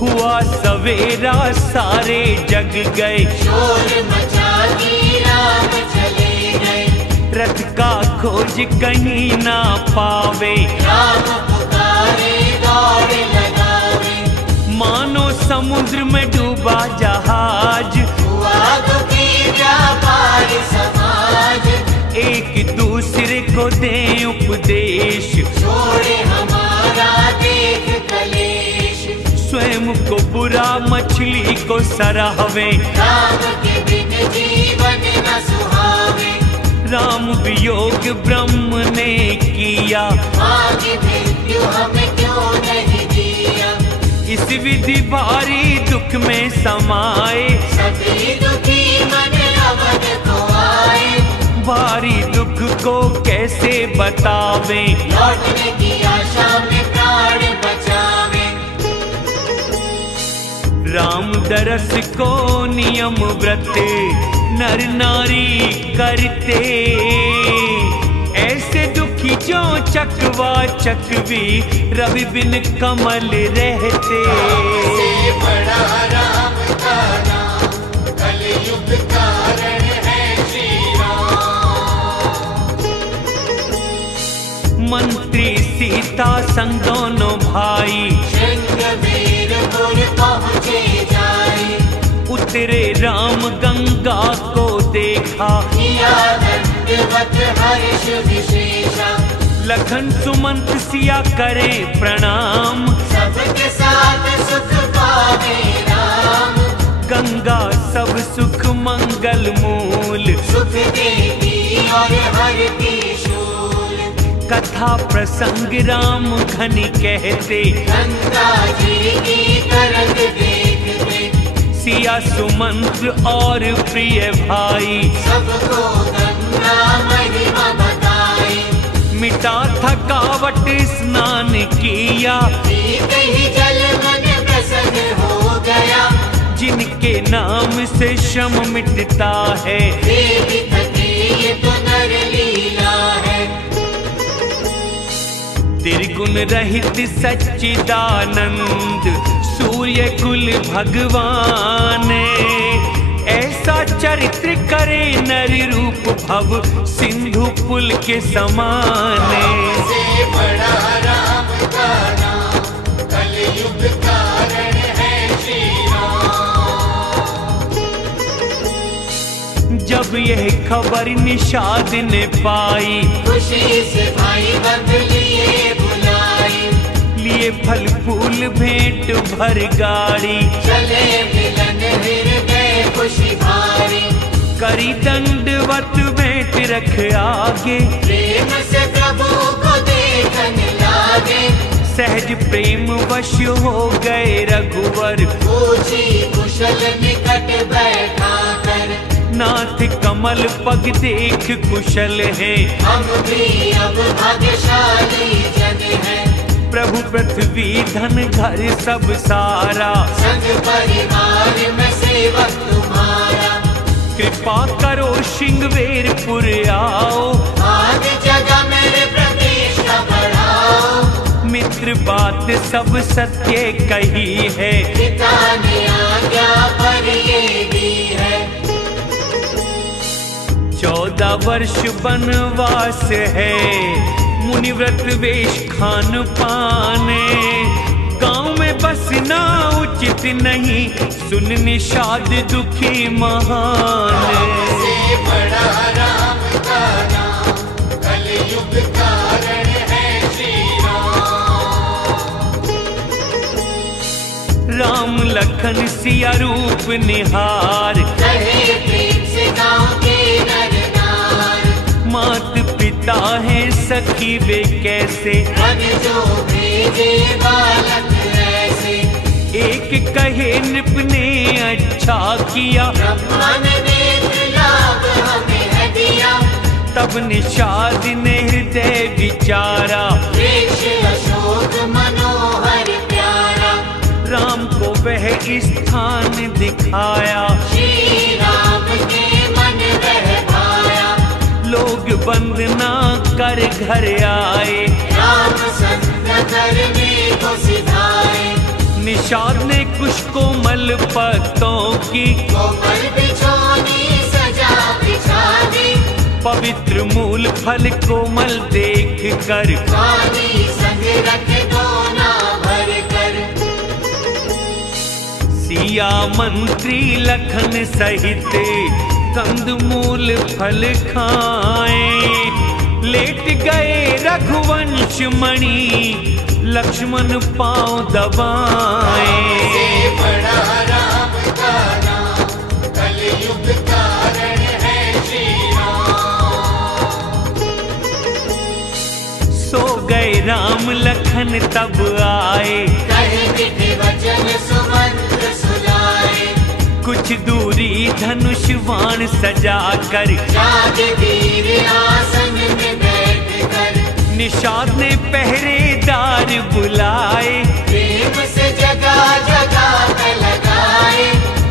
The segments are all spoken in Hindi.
हुआ सवेरा सारे जग गए, शोर मचा के राम चले गए। रथ का खोज कहीं ना पावे, राम पुकारे दौड़ लगावे। मानो समुद्र में डूबा जहाज, हुआ दुखी व्यापार समाज। एक दूसरे को दे उपदेश, छोड़े हमारा देख कलेश। स्वयं को बुरा मछली को सराहवे, राम के बिन जीवन न सुहावे। राम वियोग ब्रह्म ने किया, मांगी मृत्यु हमें क्यों नहीं दिया। इस विधि भारी दुख में समाए, सभी दुखी मन अवध को आए। भारी दुख को कैसे बतावे, लौटने की आशा में प्राण बचावे। राम दरस को नियम व्रत नर नारी करते, ऐसे दुखी जो चकवा चकवी रवि बिन कमल रहते। से बड़ा राम का नाम, कलयुग कारण है श्री राम। मंत्री सीता संग दोनों भाई, श्रृंगवीरपुर पहुँचे जाए। उतरे राम गंगा को देखा, किया दंडवत हर्ष विशेषा। लखन सुमंत सिया करे प्रणाम, सबके साथ सुख पावे राम। गंगा सब सुख मंगल मूल, सुख देती और हरती शूल। कथा प्रसंग राम घनी कहते, गंगा जी की तरंग देखते। सिया सुमंत और प्रिय भाई, सबको गंगा महिमा बताई। मिटा थकावट स्नान किया, पीते ही जल मन प्रसन्न हो गया। जिनके नाम से श्रम मिटता है, देवी थके ये तो नर लीला है। त्रिगुण रहित सच्चिदानंद सूर्य कुल भगवान, ऐसा चरित्र करे नर रूप भव सिंधु पुल के समान। से बड़ा राम का नाम, कलयुग कारण है श्री राम। जब यह खबर निषाद ने पाई, खुशी से भाई बंध लिए बुलाई। लिए फल फूल भेंट भर गाड़ी, चले मिलन हृदय खुशी भारी। करी दंडवत भेंट रख आगे, प्रेम से प्रभु को देखने लागे। सहज प्रेम वश हो गए रघुवर, पूछी कुशल निकट बैठा कर। नाथ कमल पग देख कुशल है, हम भी अब भाग्यशाली जन हैं। प्रभु पृथ्वी धन घर सब सारा, संग परिवार में सेवक तुम्हारा। कृपा करो श्रृंगवेरपुर आओ, आज जगह मेरे प्रतिष्ठा बढ़ाओ। मित्र बात सब सत्य कही है, पिता ने आज्ञा पर ये दी है। 14 वर्ष वनवास है, मुनिव्रत वेश खान पाने। गांव में बसना उचित नहीं, सुन निषाद दुखी महान। से बड़ा राम का नाम, कलयुग कारण है श्री राम। राम लखन सिया रूप निहार, कहे प्रेम से गाँव के नर नार। मात पिता है सखी वे कैसे, मन जो भेजे बालक ऐसे। एक कहे नृप ने अच्छा किया, ब्रह्मा ने नेत्र लाभ हमें है दिया। तब निषाद ने हृदय विचारा, वृक्ष अशोक मनोहर प्यारा। राम को वह स्थान दिखाया, श्री राम के मन वह भाया। लोग वंदना कर घर आए, राम संत करने को सिधाए। निषाद ने कुछ कोमल पत्तों की कोमल बिछौनी सजा बिछा दी, पवित्र मूल फल कोमल देख कर पानी संग रख दो ना भर कर। सिया मंत्री लखन सहित कंदमूल फल खाए, लेट गए रघुवंश मणि लक्ष्मण पांव दबाए। से बड़ा राम का नाम कलयुग कारण है श्री राम। सो गए राम लखन तब आए, कहे मीठे वचन सुमंत्र सुनाए, कुछ दूरी धनुष बाण सजा कर जाग वीर आसन में बैठ कर, निषाद ने पहरेदार बुलाए, प्रेम से जगह जगह पे लगाए,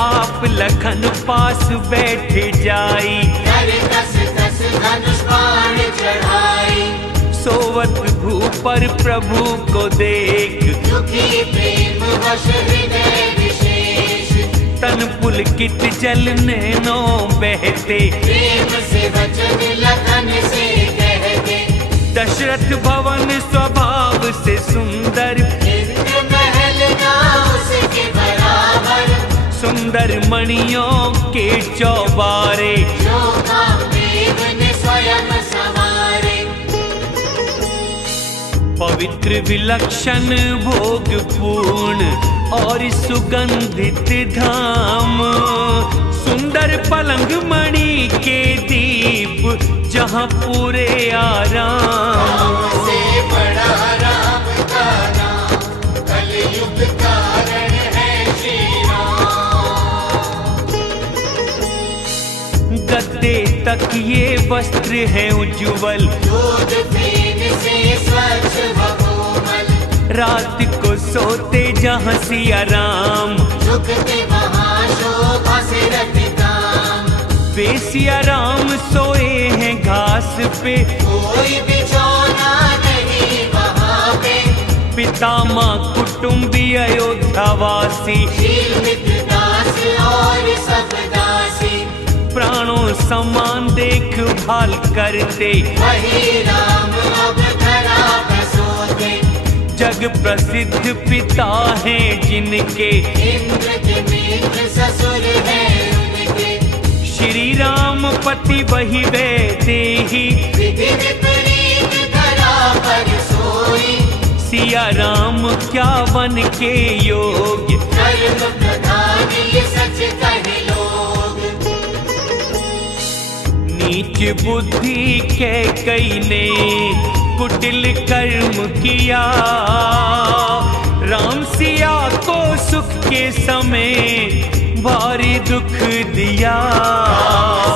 आप लखन पास बैठ जाई, कर कस कस धनुष बाण चढ़ाई। सोवत भू पर प्रभु को देख दुखी प्रेम वश हृदय विशेष, तन पुलकित जल नैनों बहते, प्रेम से वचन लखन से कहते, दशरथ भवन स्वभाव से सुंदर, इंद्र महल ना उसके बराबर, सुंदर मणियों के चौबारे, जो कामदेव ने स्वयं संवारे। पवित्र विलक्षण भोग पूर्ण और सुगंधित धाम, सुंदर पलंग मणि के दीप जहाँ पूरे आराम। से बड़ा राम का नाम कलयुग कारण है श्री राम। गद्दे तक ये वस्त्र हैं उज्ज्वल, दूध फेन से स्वच्छ व कोमल, रात को सोते जहाँ सिया राम, झुकते वहाँ शोभा से रतिकाम, वे सिया राम सोए हैं घास पे, कोई बिछौना नहीं वहाँ पे, पिता माँ कुटुंबी अयोध्यावासी, शील मित्र दास और सब दासी, प्राणों समान देखभाल करते, वही राम अब धरा पर सोते, जग प्रसिद्ध पिता हैं जिनके, इंद्र के मित्र ससुर हैं उनके, श्री राम पति वही वैदेही, विधि विपरीत धरा पर सोई, सिया राम क्या वन के योग्य, धर्म प्रधान ये सच कहे लोग। नीच बुद्धि कैकई ने कुटिल कर्म किया, राम सिया को सुख के समय भारी दुख दिया।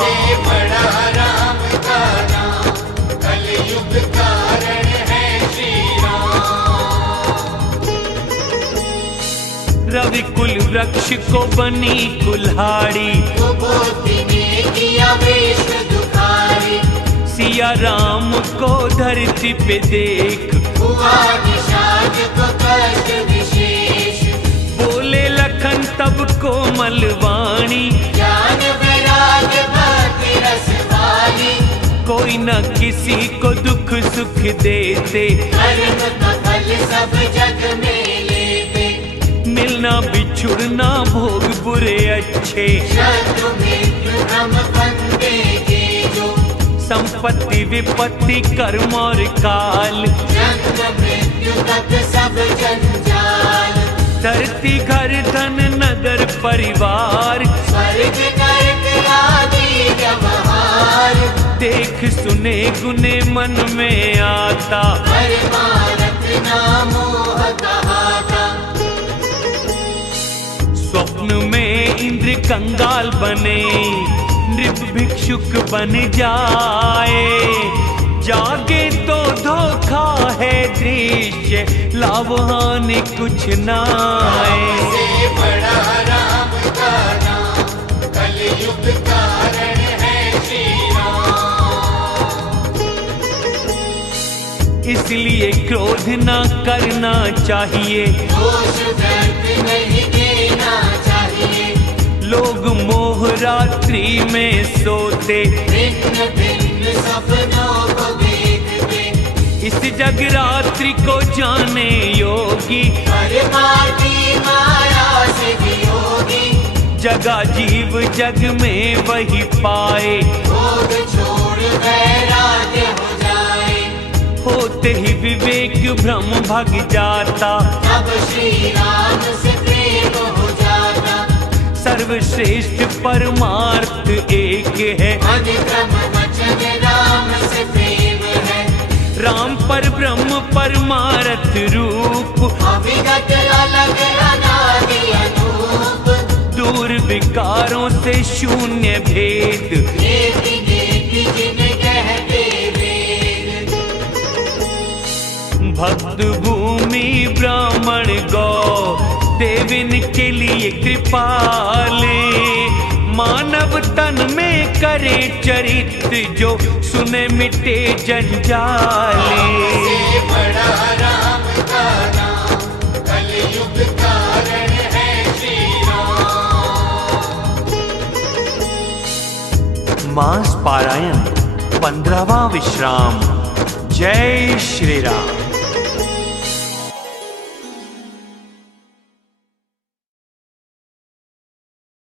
से बड़ा राम का नाम कलयुग कारण है श्री राम। रवि कुल वृक्ष को बनी कुल्हाड़ी, कुबोधि ने किया वेश दुखारी, सिया राम को धरती पे देख, हुआ निषाद को कष्ट विशेष, बोले लखन तब कोमल वाणी, ज्ञान वैराग्य भक्ति रस वाली, कोई न किसी को दुख सुख देते, कर्म का फल सब जग में लेते, मिलना बिछुड़ना भोग बुरे अच्छे, शत्रु मित्र हम बंदे के जो, संपत्ति विपत्ति कर्म और काल, जन्म मृत्यु तक सब जंजाल, धरती घर धन नगर परिवार, स्वर्ग नरक आदि व्यवहार, देख सुने गुने मन में आता, परमारथ नामोह कहाता। स्वप्न में इंद्र कंगाल बने, नृप भिक्षुक बन जाए, जागे तो धोखा है दृश्य, लाभ हानि कुछ नाए। से बड़ा राम का नाम कलयुग कारण है श्री राम। इसलिए क्रोध न करना चाहिए, दोष व्यर्थ रात्रि में सोते, भिन्न भिन्न सपनों को देखते, इस जग रात्रि को जाने योगी, परमार्थी माया से वियोगी, जगा जीव जग में वही पाए, भोग छोड़ वैराग्य हो जाए, होते ही विवेक भ्रम भग जाता, तब श्री राम से प्रेम हो जाता, सर्वश्रेष्ठ परमार्थ एक है, अनुक्रम वचन राम से प्रेम है, राम पर ब्रह्म परमार्थ रूप, अविगत अलग अनादि अनूप, दूर विकारों से शून्य भेद, नेति नेति जिन कहते वेद, भक्त भूमि ब्राह्मण गौ देविन के लिए कृपाले, मानव तन में करे चरित्र जो सुने मिटे जंजाले। से बड़ा राम का नाम, कलयुग कारण है श्री राम। मास पारायण 15वां विश्राम। जय श्री राम।